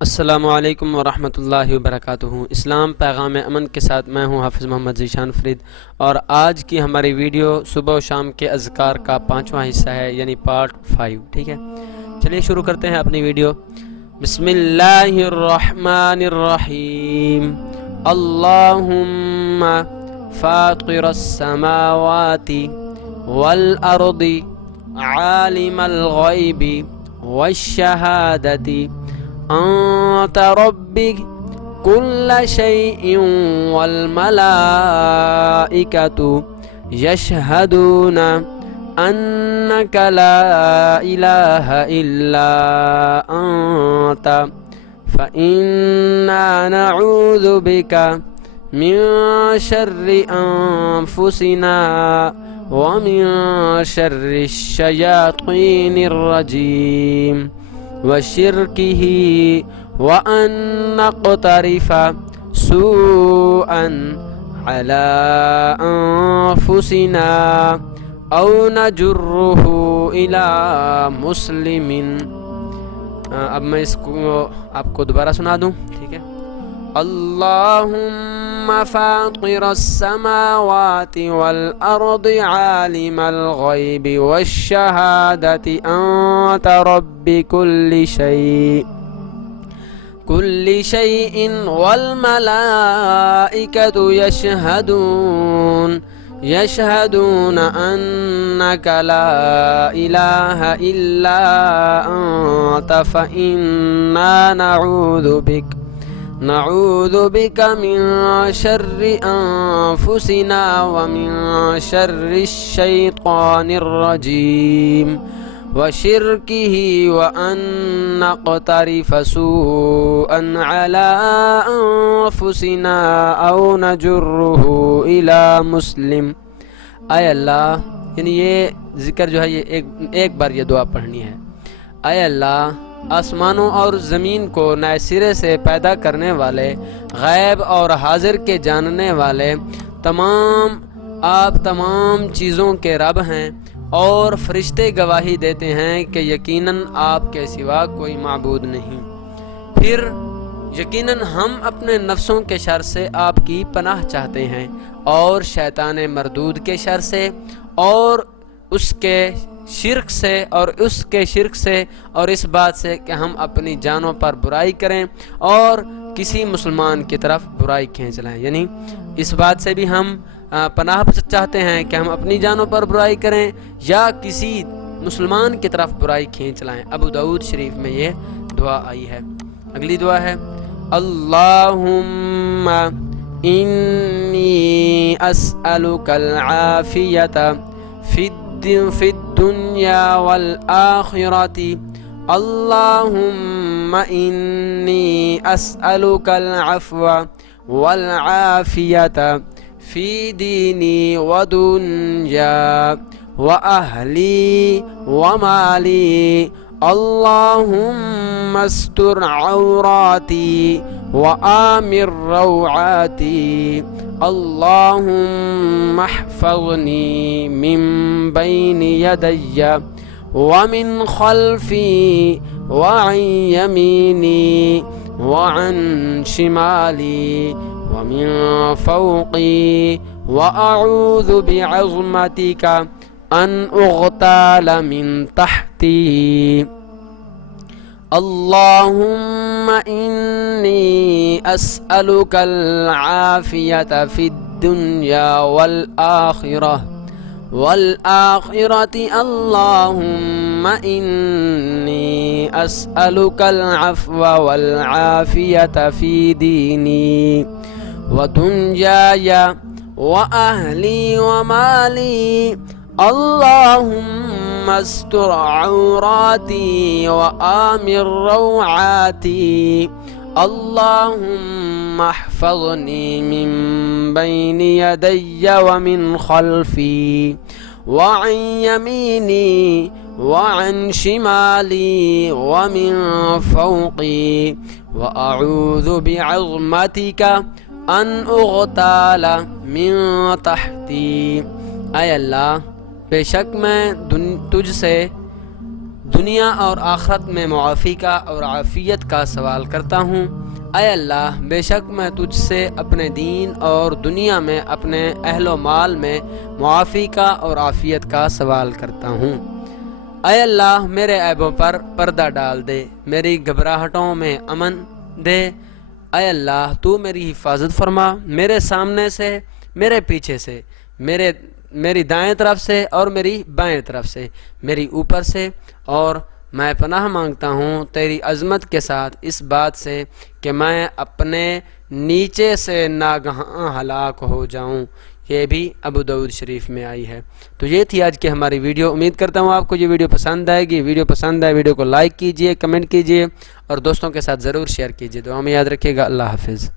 अस्सलामुअलैकुम वरहमतुल्लाहि वबरकातुहू। इस्लाम पैगाम अमन के साथ मैं हूँ हाफिज़ मोहम्मद ज़ीशान फरीद और आज की हमारी वीडियो सुबह और शाम के अज़कार का 5वां हिस्सा है, यानी पार्ट 5। ठीक है, चलिए शुरू करते हैं अपनी वीडियो। बिस्मिल्लाहिर्रहमानिर्रहीम। अल्लाहुम्मा फातिरस समावाति वल अर्दि आलिमल गैबि वश्शहादति अंत रब्बि कुल्ल शैइन वल मलाइकतु यशहदून अन्नका ला इलाहा इल्ला अंत फइन्ना नऊज़ु बिका मिन शर्रि अंफुसिना व मिन शर्रि शयातीनिर रजीम व शिर्किही व अन नक़तरिफ़ सूअन अला अंफुसिना औ नजुर्रुहु इला मुस्लिमिन। अब मैं इसको आपको दोबारा सुना दूं, ठीक है। अल्लाहुम्मा फातिरस समावाति वल अर्दि आलिमल गैबि वश्शहादति अंत रब्बि कुल्ली शैइन वल मलाइकतु यशहदून अन्नका ला इलाहा इल्ला अंत फइन्ना नऊज़ु बिका मिन शर्रि अंफुसिना व मिन शर्रि शैतानिर रजीम व शिर्किही व अन नक़तरिफ़ सूअन अला अंफुसिना औ नजुर्रुहु इला मुस्लिम। आय अल्लाह, यानी ये ज़िक्र जो है ये एक बार ये दुआ पढ़नी है। आय अल्लाह, आसमानों और ज़मीन को नए सिरे से पैदा करने वाले, गैब और हाजिर के जानने वाले, आप तमाम चीज़ों के रब हैं और फरिश्ते गवाही देते हैं कि यकीनन आपके सिवा कोई माबूद नहीं। फिर यकीनन हम अपने नफ्सों के शर से आपकी पनाह चाहते हैं और शैतान मरदूद के शर से और उसके शिर्क से और इस बात से कि हम अपनी जानों पर बुराई करें और किसी मुसलमान की तरफ बुराई खींच लाएं। यानी इस बात से भी हम पनाह चाहते हैं कि हम अपनी जानों पर बुराई करें या किसी मुसलमान की तरफ बुराई खींच लाएं। अबू दाऊद शरीफ में ये दुआ आई है। अगली दुआ है, अल्लाहुम्मा इन्नी अस्अलुकल आफियता फिद दुनिया वल आखिरती। अल्लाहुम्मा इन्नी अस्अलुकल अफ़्वा वल आफियता फ़ी दीनी व दुनिया व अहली व माली। अल्लाहुम्मा अस्tur औराती व आमिर रौआती। अल्लाहुम्मा अहफ़ज़नी मिन बैनि यदैया व मिन खल्फ़ी व अन यमीनी व अन शिमाली व मिन फ़ौक़ी व अऊज़ु बिअज़्मतिका अन उग़ताल मिन तहती। अल्लाहुम्मा इन्नी अस्अलुकल आफ़ियता फ़िद दुनिया वल आखिरती। अल्लाहुम्मा इन्नी अस्अलुकल अफ़्वा वल आफ़ियता फ़ी दीनी व दुनियाया व अहली व माली। अल्लाहुम्मा अस्tur औराती व आमिर रौआती। अल्लाहुम्मा अहफ़ज़नी मिन बैनि यदैया व मिन खल्फ़ी व अन यमीनी व अन शिमाली व मिन फ़ौक़ी व अऊज़ु बिअज़्मतिका अन उग़ताल मिन तहती। आय अल्लाह, बेशक मैं तुझसे दुनिया और आखरत में मुआफ़ी का और आफ़ियत का सवाल करता हूँ। ऐ अल्लाह, बेशक मैं तुझसे अपने दीन और दुनिया में अपने अहलो माल में मुआफ़ी का और आफ़ियत का सवाल करता हूँ। ऐ अल्लाह, मेरे ऐबों पर पर्दा डाल दे, मेरी घबराहटों में अमन दे। ऐ अल्लाह, तू मेरी हिफाजत फरमा, मेरे सामने से, मेरे पीछे से, मेरी दाएं तरफ से और मेरी बाएं तरफ से, मेरी ऊपर से। और मैं पनाह मांगता हूँ तेरी अज़मत के साथ इस बात से कि मैं अपने नीचे से नागहां हलाक हो जाऊँ। ये भी अबू दाऊद शरीफ में आई है। तो ये थी आज की हमारी वीडियो। उम्मीद करता हूँ आपको ये वीडियो पसंद आएगी। वीडियो पसंद आए वीडियो को लाइक कीजिए, कमेंट कीजिए और दोस्तों के साथ ज़रूर शेयर कीजिए। दुआ में याद रखिएगा। अल्लाह हाफिज़।